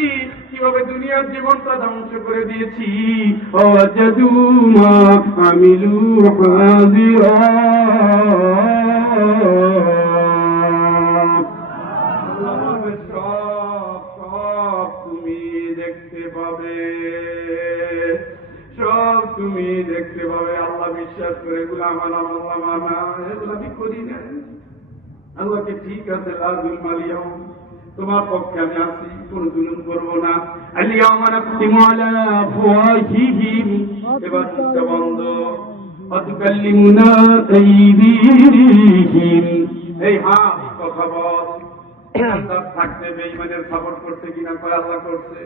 দিয়েছি, কিভাবে দুনিয়ার জীবনটা ধ্বংস করে দিয়েছি। ওয়াজাদু মা আমিলু হাযিরা, সব তুমি দেখতে পাবে, সব তুমি দেখতে পাবে। আল্লাহ বিশ্বাস করে এগুলো আমার এগুলো আমি করি না। আল্লাহকে ঠিক আছে, লাজুল মালিয়াম, তোমার পক্ষে আমি আছি, কোন জুলুম করবো না। আলিয়ামা নাখতিমু আলা আফওয়াহিহিম, এবার মুখটা বন্ধ। ওয়াতুকাল্লিমুনা আইদিহিম, এই হাত কথা বল। ইমানদার থাকতে বেঈমানের সাপোর্ট করছে কিনা? কয় আল্লাহ করছে।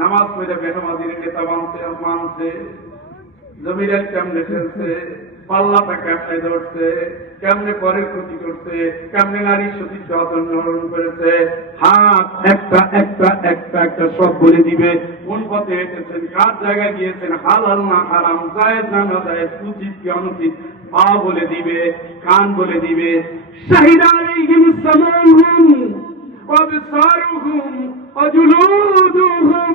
নামাজ পড়ে বেনামাজির নেতা মানছে, জমিরাল কেমনে ফেলছে, পাল্লাটা কেমনে ধরছে, কেমনে পরের ক্ষতি করছে, কেমনে নারীর সতীর্থ আচরণ করেছে। হাত একটা একটা একটা একটা সব বলে দিবে। কোন পথে হেঁটেছেন, কার জায়গায় গিয়েছেন, হালাল না হারাম, জায়েজ না নাজায়েজ, উচিত কি অনুচিত, পা বলে দিবে, কান বলে দিবে। শাহিদা আলাইহিম সামাউহুম ওয়া আবসারুহুম ওয়া জুলুদুহুম,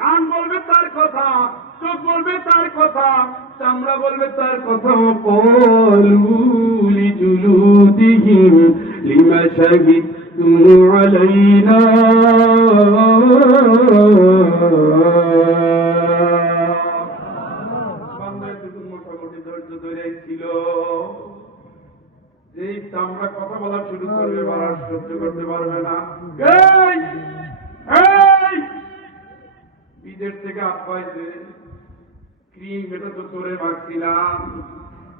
কান বলবে তার কথা, চোখ বলবে তার কথা, চামড়া বলবে তার কথা। ক্বালু লিজুলুদিহিম লিমা শাহিদতুম আলাইনা, মোটামুটি ধৈর্য ধরে ছিল। যেই চামড়া কথা বলা শুরু করবে, আর সহ্য করতে পারবে না। বিদেশ থেকে আপাইছে ক্রিম, এটা তো তোরে মাখছিলাম,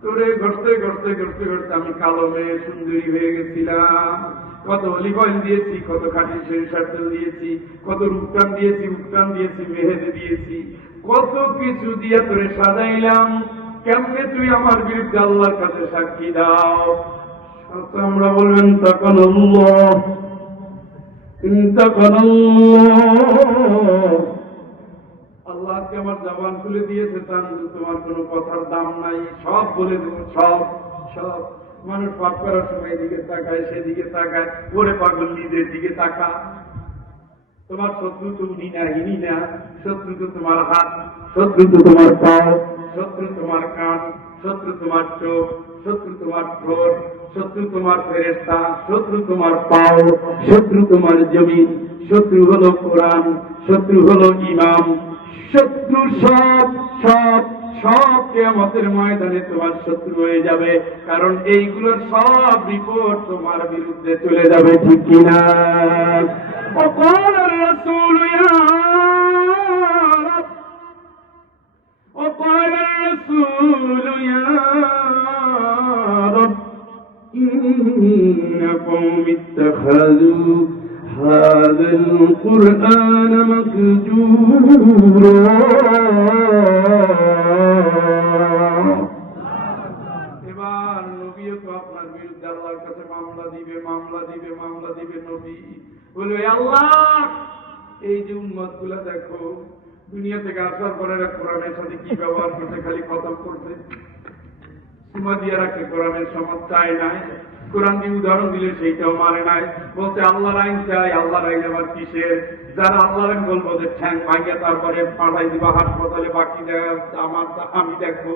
তোরে ঘটতে ঘটতে ঘটতে ঘটতে আমি কালো মেয়ে সুন্দরী হয়ে গেছিলাম। কত অলিভ অয়েল দিয়েছি, কত খাঁটি সরিষার তেল দিয়েছি, কত রূপটান দিয়েছি, উত্তান দিয়েছি, মেহেদি দিয়েছি, কত কিছু দিয়ে তোরে সাজাইলাম। কেমনে তুই আমার বিরুদ্ধে আল্লাহর কাছে সাক্ষী দাও? আমরা বলবেন তখন আল্লাহ আজকে আমার জবান খুলে দিয়েছে, চান তোমার কোনো কথার দাম নাই, সব বলে দেবো, সব সব। মানুষ পাপ করার সময় এদিকে তাকায়, সেদিকে তাকায়, ওরে পাগল নিজের দিকে তাকা। তোমার শত্রু তো উনি না, ইনি না, শত্রু তো তোমার হাত, শত্রু তো তোমার পাও, শত্রু তোমার কান, শত্রু তোমার চোখ, শত্রু তোমার ঠোঁট, শত্রু তোমার ফেরেশতা, শত্রু তোমার পাও, শত্রু তোমার জমিন, শত্রু হলো কোরআন, শত্রু হলো ইমাম, শত্রু সব সব সব কিয়ামতের ময়দানে তোমার শত্রু হয়ে যাবে। কারণ এইগুলোর সব রিপোর্ট তোমার বিরুদ্ধে চলে যাবে, ঠিক কিনা? وقال الرسول يا رب، وقال الرسول يا رب إن قوم اتخذوا هذا القرآن مهجورا। এবার নবীও তো আপনার বিরুদ্ধে আল্লাহর কাছে মামলা দিবে, মামলা দিবে, মামলা দিবে। নবী বলবে, আল্লাহ এই যে উম্মত গুলা দেখো, দুনিয়া থেকে আসার পরে কোরআনের সাথে কি ব্যবহার করছে, খালি খতম করছে, সীমা দিয়ে রাখছে, কোরআনের সমাজ চায় নাই। কোরআন দিয়ে উদাহরণ দিলে সেইটাও মানে নাই, বলছে আল্লাহর আইন চাই। আল্লাহর আইন আবার কিসের? যারা আল্লাহর আইন বলবো যে ঠ্যাং ভাঙিয়ে তারপরে পাঠাই দিবা হাসপাতালে, বাকি আমার আমি দেখবো।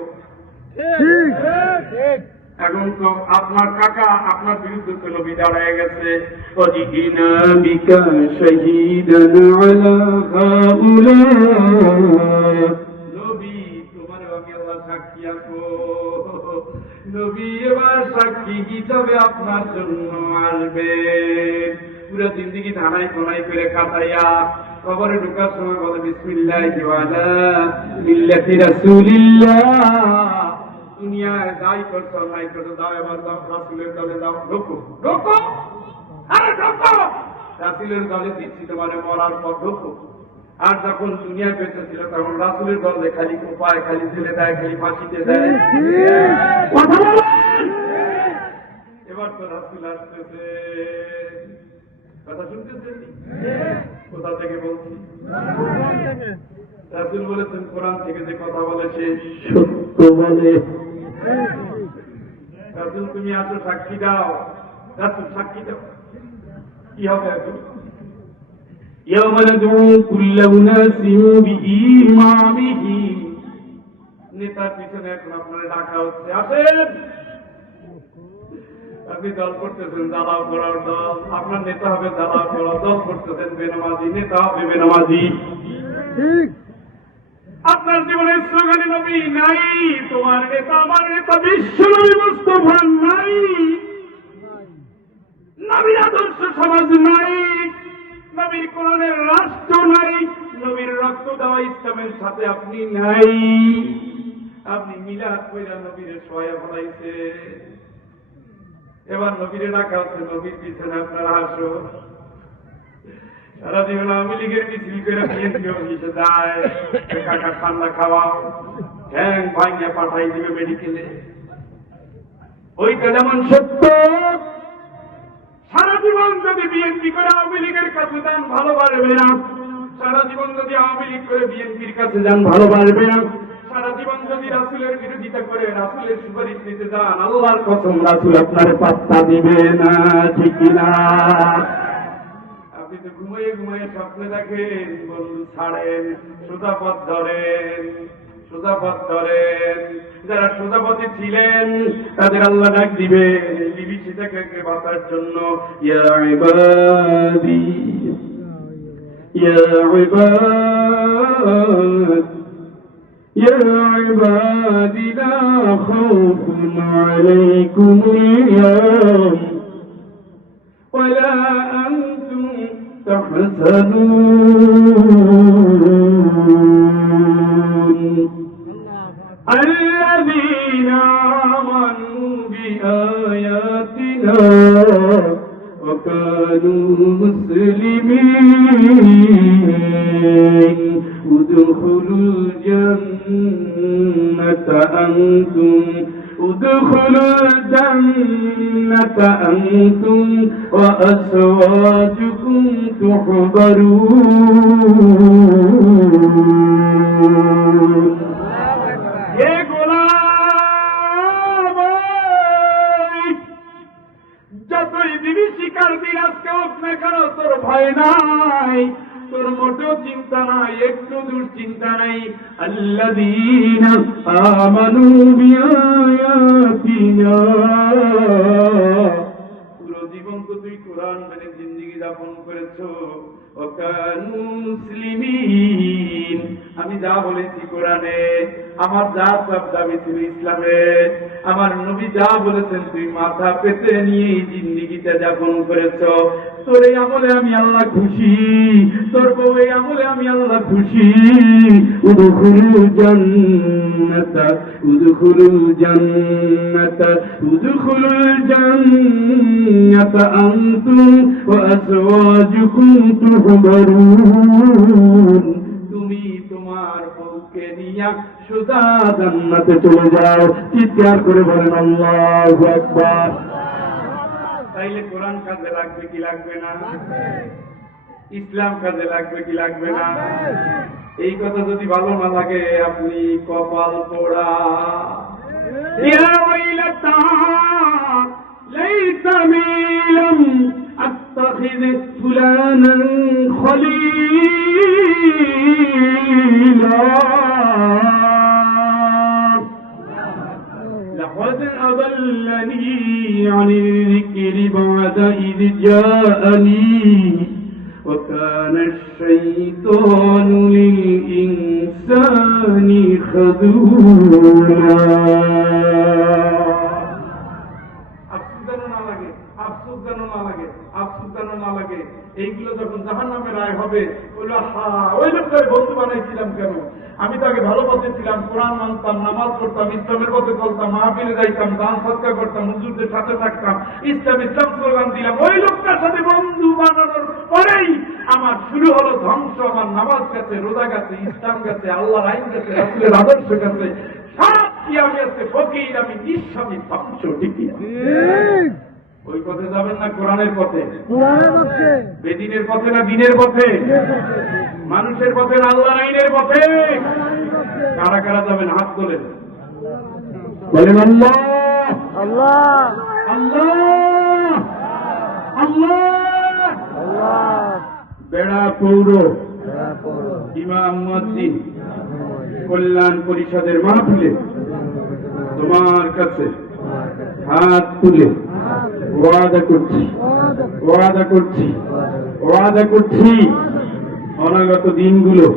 এখন তো আপনার কাকা আপনার বিরুদ্ধে তো নবী দাঁড়ায় গেছে। ওয়াজিদিনা বিকা শাহীদান আলা হাউলা, নবী তোমার আমি আল্লাহ সাক্ষী আছো। নবী এবার সাক্ষী হিসাবে আপনার জন্য আসবে। পুরো জিন্দেগি ধানাই কোনাই করে কাটাইয়া কবরে ঢোকার সময় বলে বিসমিল্লাহি ওয়া আলা মিল্লাতি রাসূলিল্লাহ। দুনিয়ায় যাই করছো নাই করছো, দাও এবার দাও, রাসূলের দলে দাও। ঢোকো ঢোকো, আরে ঢোকো, রাসূলের দলে দিচ্ছি তোমার মরার পর, ঢোকো। আর যখন দুনিয়া বেঁচে ছিল তখন রাসূলের দলে খালি কোপায়, খালি ছেলে দেয়, খালি ফাঁসিতে দেয়। কথা বলেন। এবার তো রাসূল আসতেছে, কথা শুনতেছেন? কোথা থেকে বলছি? রাসূল বলেছেন কোরআন থেকে যে কথা বলে সে সত্য বলে। রাসূল তুমি আসো সাক্ষী দাও। রাসূল সাক্ষী দাও, কি হবে এখন? ইয়াওমা নাদউ কুল্লা উনাসিন বিইমামিহি। নেতার পিছনে এখন আপনারা ডাকা হচ্ছে, আসেন। আপনি দল করতেছেন জ্বালাও করার দল, আপনার নেতা হবে জ্বালাও করার দল করতেছেন বেনামাজি, নেতা হবে বেনামাজি। আপনার জীবনের স্লোগানে নবী নাই, তোমার নেতা আমার নেতা বিশ্ব নবী মুস্তাফা নাই, নবীর আদর্শ সমাজ নাই, নবীর কোরআনের রাষ্ট্র নাই, নবীর রক্ত দেওয়া ইসলামের সাথে আপনি নাই। আপনি মিলাদ কইরা নবীরে সহায় ফলাইছে। এবার নবীরে ডাকা হচ্ছে, নবীর পিছনে আপনারা হাসো। সারা জীবন আওয়ামী লীগের মিছিল করে বিএনপি অফিসে যায়, কাকা ঠান্ডা খাওয়াও, ঠ্যাং ভাঙিয়া পাঠাই দিবে মেডিকেলে। ওইটা যেমন সত্য, সারা জীবন যদি বিএনপি করে আওয়ামী লীগের কাছে যান ভালো পারবে না। সারা জীবন যদি আওয়ামী লীগ করে বিএনপির কাছে যান ভালো পারবে না। সারা জীবন যদি রাসূলের বিরোধিতা করে রাসূলের সুপারিশ নিতে যান, আল্লাহর কসম রাসূল আপনার পাত্তা দিবে না, ঠিক কিনা? আপনি তো ঘুমাইয়ে ঘুমাইয়ে স্বপ্নে দেখেন, বন্ধু ছাড়েন, সোজা পথ ধরেন, সোজা পথ ধরেন। যারা সোজা পথে ছিলেন তাদের আল্লাহ ডাক দিবে বিভীষিকা থেকে বাঁচার জন্য। ইয়া ইবাদি ইয়া ইবাদ ইয়া ইবাদি লা খাউফুন আলাইকুমুল ইয়াওম ওয়ালা আনতুম তাহজানুন। الذين آمنوا بآياتنا وكانوا مسلمين ادخلوا الجنة أنتم وأزواجكم تحبرون। যতই বিভীষিকার দিন আজকে হোক না কেন, তোর ভয় নাই, তোর মোটেও চিন্তা নাই, একটু দূর চিন্তা নাই। আল্লাযীনা আমানু বিআয়াতিনা, পুরো জীবন তো তুই কোরআন মেনে জিন্দেগি যাপন করেছো। ওয়া কানু মুসলিমিন, আমি যা বলেছি কোরআনে, আমার যা সব দাবি ছিল ইসলামে, আমার নবী যা বলেছেন তুই মাথা পেতে নিয়ে জিন্দেগিটা যাপন করেছ। তোর এই আমলে আমি আল্লাহ খুশি, তোর বউ এই আমলে আমি আল্লাহ খুশি। উদখুলুল জান্নাতা উদখুলুল জান্নাতা উদখুলুল জান্নাতা আনতুম ওয়া আজওয়াজুকুম তুহবারুন। তুমি তোমার বউকে নিয়া সোজা জান্নাতে চলে যাও। চিৎকার করে বলেন আল্লাহু আকবার। তাইলে কোরআন কাজে লাগবে কি লাগবে না? ইসলাম কাজে লাগবে কি লাগবে না? এই কথা যদি ভালো না লাগে আপনি কপাল পোড়া। ইয়া ওয়াইলাতা লাইতানি লাম আত্তাখিয ফুলানান খলীলা لقد أضلني عن الذكر بعد إذ جاءني وكان الشيطان للإنسان خذولا। আফসোস যেন না লাগে, এইগুলো যখন জাহান্নামের রায় হবে, ওই লোকটার বন্ধু বানাইছিলাম কেন? আমি তো আগে ভালো পথে ছিলাম, কোরআন মানতাম, নামাজ পড়তাম, ইসলামের পথে চলতাম, মাহফিলে যাইতাম, দান সৎকার করতাম, হুজুরদের সাথে থাকতাম, ইসলাম স্লোগান দিলাম। ওই লোকটার সাথে বন্ধু বানানোর পরেই আমার শুরু হলো ধ্বংস। আমার নামাজ গেছে, রোজা গেছে, ইসলাম গেছে, আল্লাহর আইন গেছে, রাসূলের আদর্শ গেছে, সব কি আমি আজকে ফকির, আমি নিঃস্বামী ধ্বংস। ঠিক কি? ওই পথে যাবেন না কোরআনের পথে? বেদিনের পথে না দিনের পথে? মানুষের পথে না আল্লাহর আইনের পথে? কারা কারা যাবেন হাত তোলেন, বলেন আল্লাহ আল্লাহ আল্লাহ আল্লাহ আল্লাহ। বেড়া পৌর ইমাম মুয়াজ্জিন কল্যাণ পরিষদের মাহফিলে তোমার কাছে হাত তুলে ওয়াদা করছি ওয়াদা করছি ওয়াদা করছি অনাগত দিনগুলো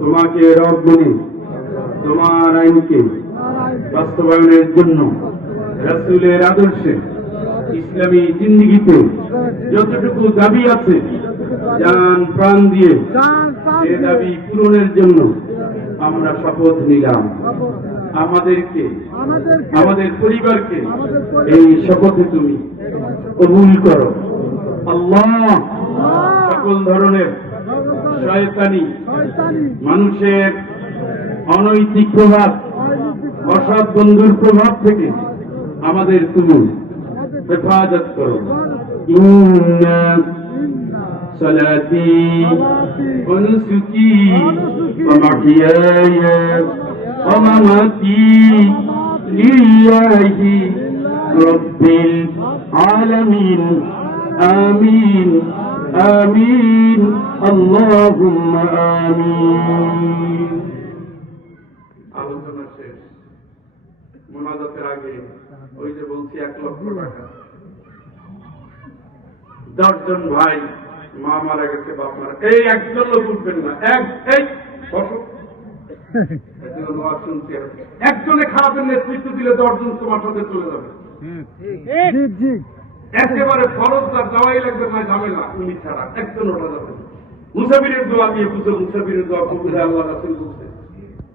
তোমাকে রব বলে তোমার আইনকে বাস্তবায়নের জন্য রাসূলের আদর্শে ইসলামী জিন্দেগিতে যতটুকু দাবি আছে জান প্রাণ দিয়ে সে দাবি পূরণের জন্য আমরা শপথ নিলাম। আমাদেরকে আমাদের পরিবারকে এই শপথে তুমি কবুল করো। আল্লাহ সকল ধরনের শয়তানি মানুষের অনৈতিক প্রভাব অসৎ বন্ধুর প্রভাব থেকে আমাদের তুমি হেফাজত করো। ইন্না সালাতি ওয়া নুসুকি ওয়া মাহইয়ায়া ওয়া মামাতি লিল্লাহি রাব্বিল আলামিন আমিন আমিন আল্লাহুম্মা আমিন। আলোচনা শেষ। মোনাজাতের আগে ওই যে বলছি 1 লক্ষ টাকা 10 জন ভাই মা মারা গেছে বাপ মারা এই একজন লোক উঠবেন না একজনে খারাপের নেতৃত্ব দিলে 10 জন তোমার সাথে চলে যাবে। একেবারে ফরজ তার যাওয়াই লাগবে না ঝামেলা উনি ছাড়া একজন ওঠা যাবে। মুসাফিরের দোয়া দিয়ে বুঝো মুসাফিরের দোয়া কবুল হয় আল্লাহ রাসূল বলছে